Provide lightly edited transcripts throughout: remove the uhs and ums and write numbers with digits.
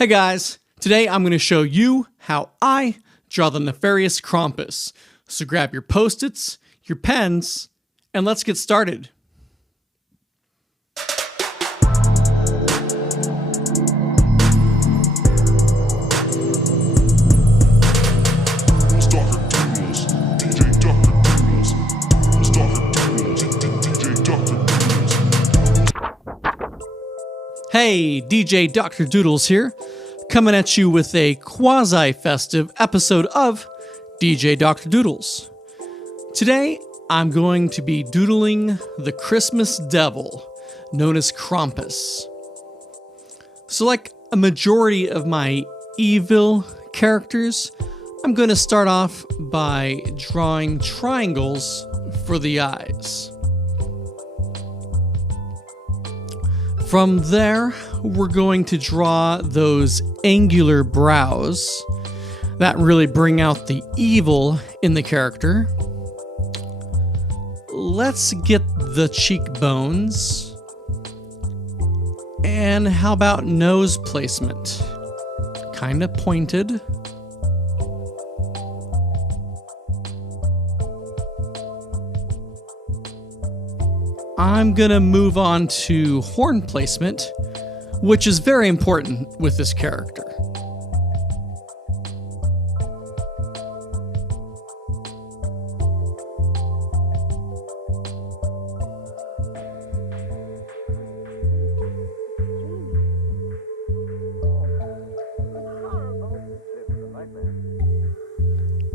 Hey guys, today I'm going to show you how I draw the nefarious Krampus. So grab your Post-its, your pens, and let's get started. Hey, DJ Dr. Doodles here, coming at you with a quasi-festive episode of DJ Dr. Doodles. Today, I'm going to be doodling the Christmas devil, known as Krampus. So like a majority of my evil characters, I'm going to start off by drawing triangles for the eyes. From there, we're going to draw those angular brows that really bring out the evil in the character. Let's get the cheekbones. And how about nose placement? Kinda pointed. I'm gonna move on to horn placement, which is very important with this character.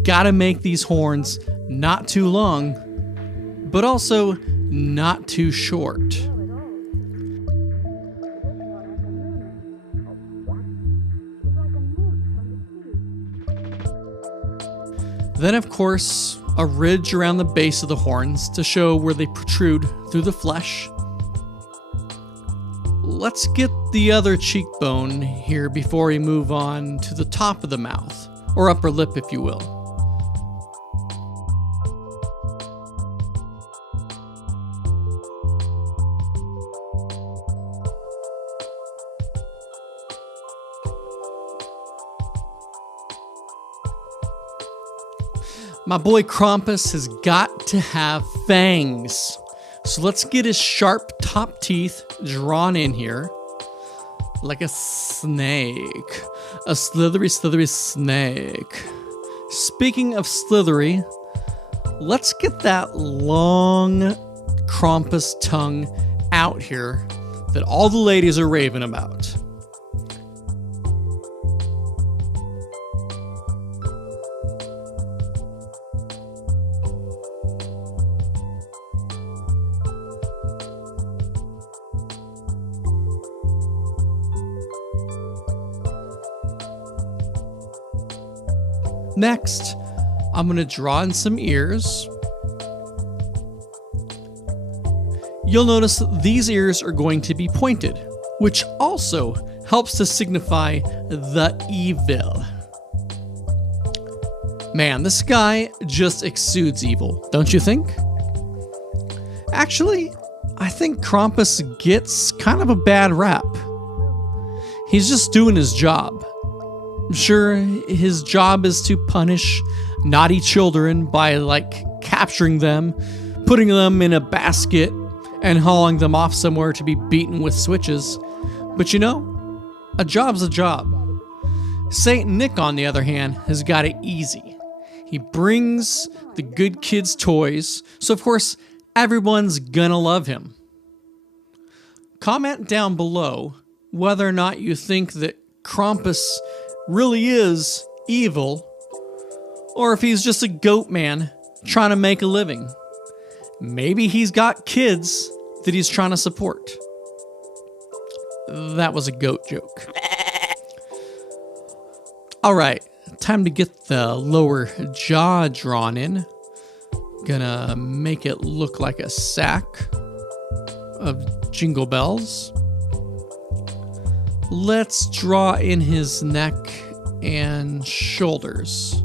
Gotta make these horns not too long, but also not too short. Then, of course, a ridge around the base of the horns to show where they protrude through the flesh. Let's get the other cheekbone here before we move on to the top of the mouth, or upper lip if you will. My boy Krampus has got to have fangs. So let's get his sharp top teeth drawn in here. Like a snake. A slithery, slithery snake. Speaking of slithery, let's get that long Krampus tongue out here that all the ladies are raving about. Next, I'm going to draw in some ears. You'll notice these ears are going to be pointed, which also helps to signify the evil. Man, this guy just exudes evil, don't you think? Actually, I think Krampus gets kind of a bad rap. He's just doing his job. Sure, his job is to punish naughty children by, capturing them, putting them in a basket, and hauling them off somewhere to be beaten with switches. But you know, a job's a job. Saint Nick, on the other hand, has got it easy. He brings the good kids toys, so of course, everyone's gonna love him. Comment down below whether or not you think that Krampus really is evil, or if he's just a goat man trying to make a living. Maybe he's got kids that he's trying to support. That was a goat joke. Alright, time to get the lower jaw drawn in. Gonna make it look like a sack of jingle bells. Let's draw in his neck and shoulders.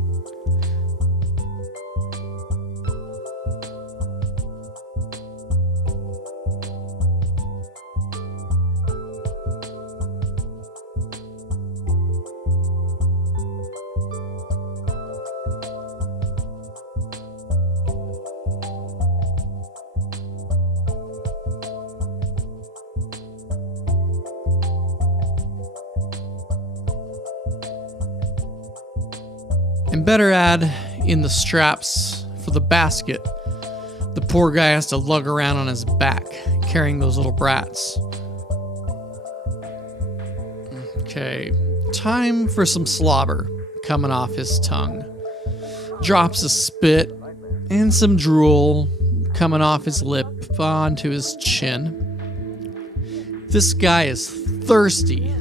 And better add in the straps for the basket. The poor guy has to lug around on his back, carrying those little brats. Okay, time for some slobber coming off his tongue. Drops of spit and some drool coming off his lip onto his chin. This guy is thirsty.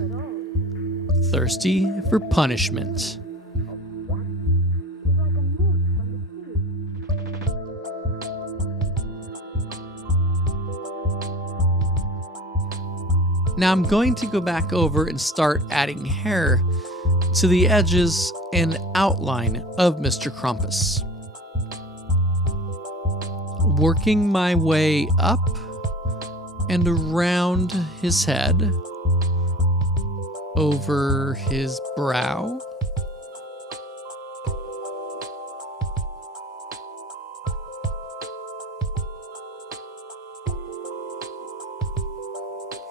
Thirsty for punishment. Now I'm going to go back over and start adding hair to the edges and outline of Mr. Krampus. Working my way up and around his head, over his brow,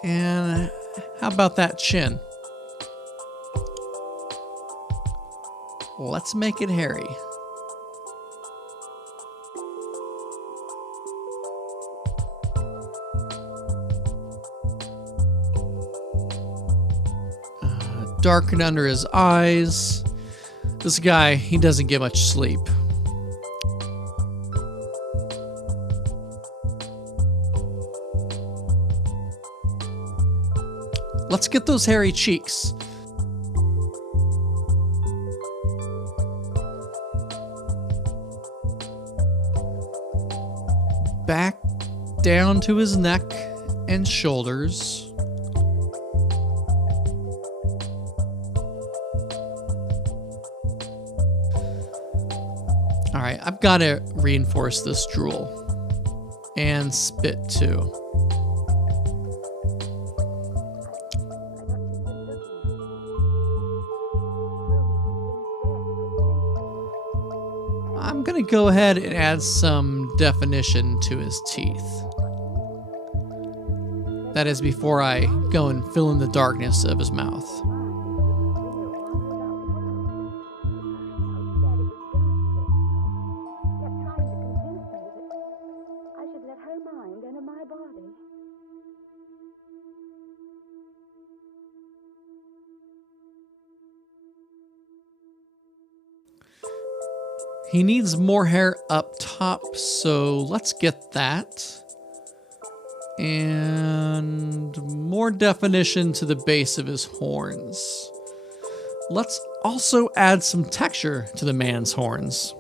and how about that chin? Let's make it hairy. Darken under his eyes. This guy, he doesn't get much sleep. Let's get those hairy cheeks. Back down to his neck and shoulders. All right, I've got to reinforce this drool and spit too. I'm going to go ahead and add some definition to his teeth. That is before I go and fill in the darkness of his mouth. He needs more hair up top, so let's get that. And more definition to the base of his horns. Let's also add some texture to the man's horns.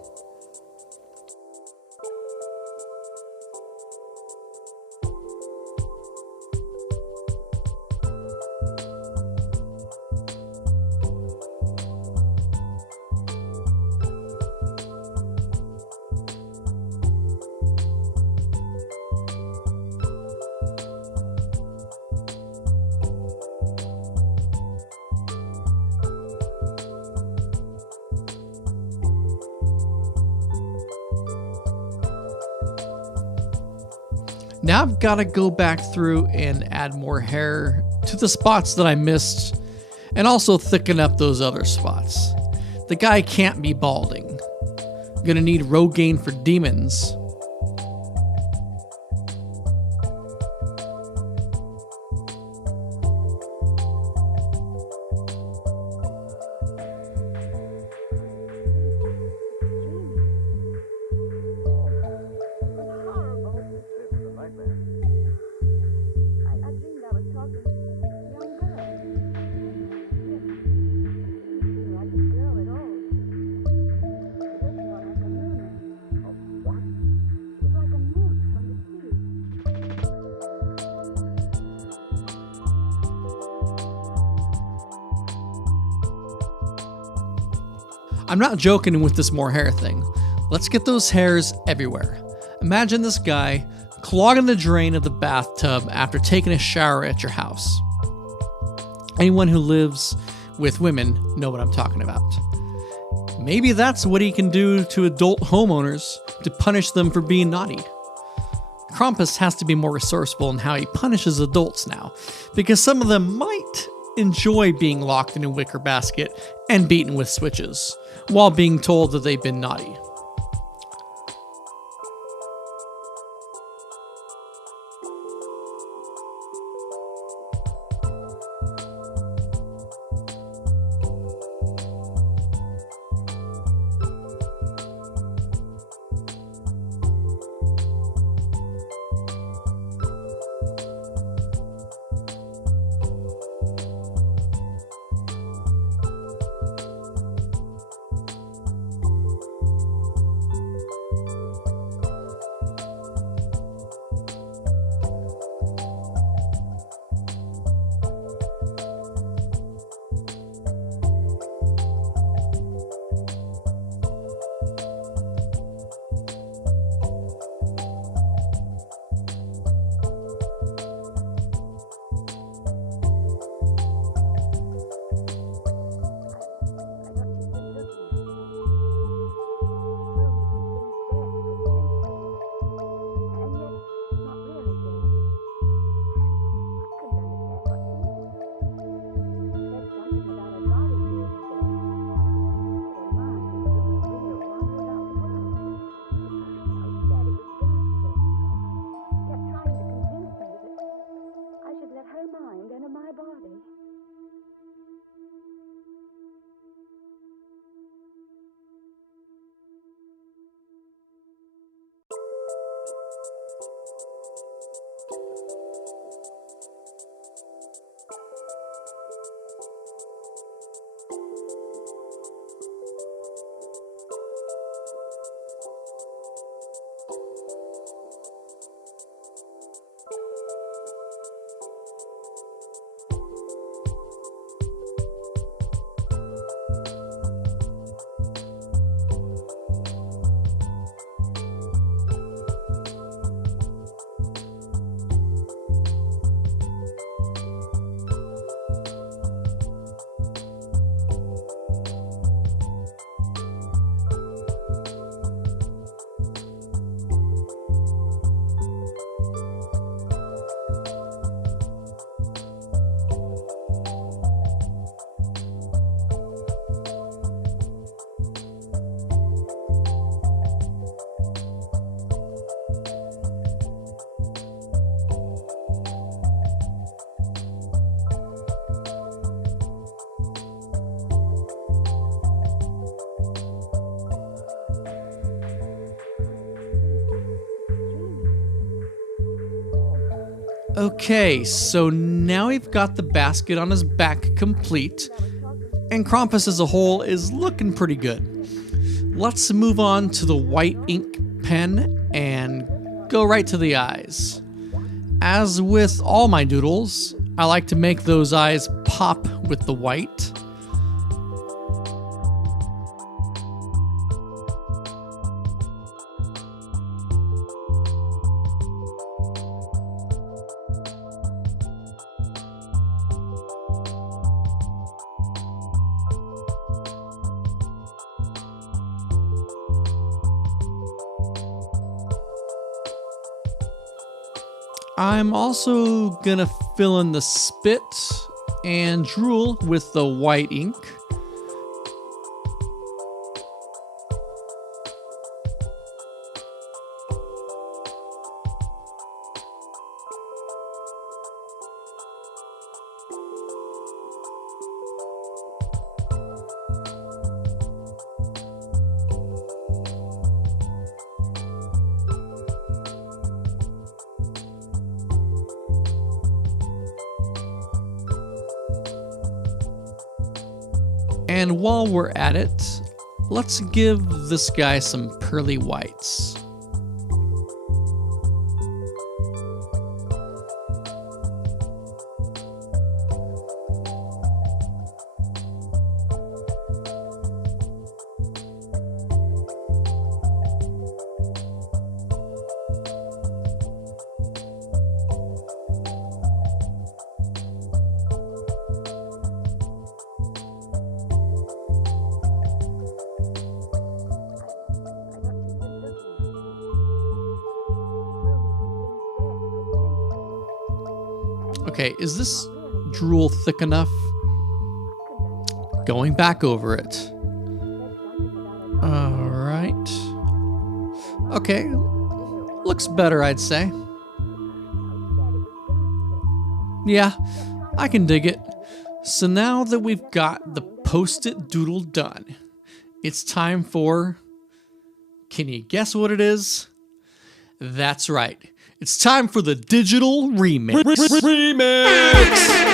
Now I've got to go back through and add more hair to the spots that I missed and also thicken up those other spots. The guy can't be balding. I'm gonna need Rogaine for demons. I'm not joking with this more hair thing. Let's get those hairs everywhere. Imagine this guy clogging the drain of the bathtub after taking a shower at your house. Anyone who lives with women know what I'm talking about. Maybe that's what he can do to adult homeowners to punish them for being naughty. Krampus has to be more resourceful in how he punishes adults now, because some of them might enjoy being locked in a wicker basket and beaten with switches, while being told that they've been naughty. Okay, so now we've got the basket on his back complete, and Krampus as a whole is looking pretty good. Let's move on to the white ink pen and go right to the eyes. As with all my doodles, I like to make those eyes pop with the white. I'm also gonna fill in the spit and drool with the white ink. And while we're at it, let's give this guy some pearly whites. Okay, is this drool thick enough? going back over it. All right. Okay. Looks better, I'd say. Yeah, I can dig it. So now that we've got the post-it doodle done, it's time for... Can you guess what it is? That's right. It's time for the digital remix. Remix!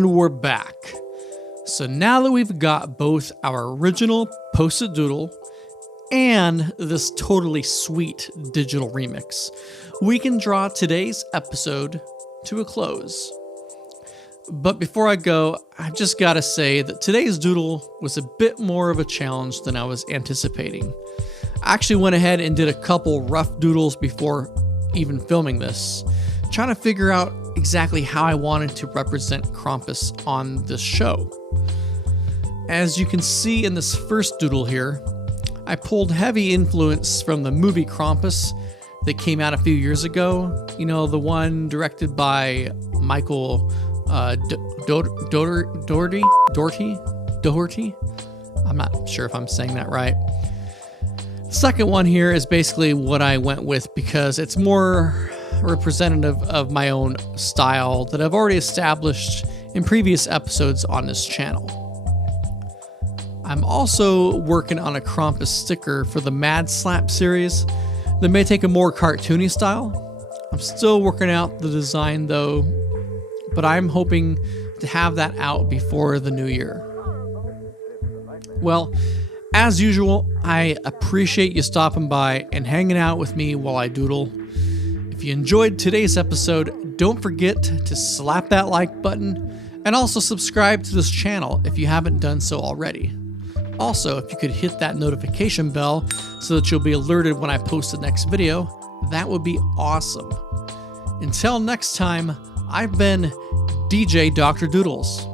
We're back. So now that we've got both our original post-it doodle and this totally sweet digital remix, we can draw today's episode to a close. But before I go, I've just got to say that today's doodle was a bit more of a challenge than I was anticipating. I actually went ahead and did a couple rough doodles before even filming this, trying to figure out exactly how I wanted to represent Krampus on this show. As you can see in this first doodle here, I pulled heavy influence from the movie Krampus that came out a few years ago. You know, the one directed by Michael Doherty? I'm not sure if I'm saying that right. The second one here is basically what I went with because it's more representative of my own style that I've already established in previous episodes on this channel. I'm also working on a Krampus sticker for the Mad Slap series that may take a more cartoony style. I'm still working out the design though, but I'm hoping to have that out before the new year. Well, as usual, I appreciate you stopping by and hanging out with me while I doodle. If you enjoyed today's episode, don't forget to slap that like button and also subscribe to this channel if you haven't done so already. Also, if you could hit that notification bell so that you'll be alerted when I post the next video, that would be awesome. Until next time, I've been DJ Dr. Doodles.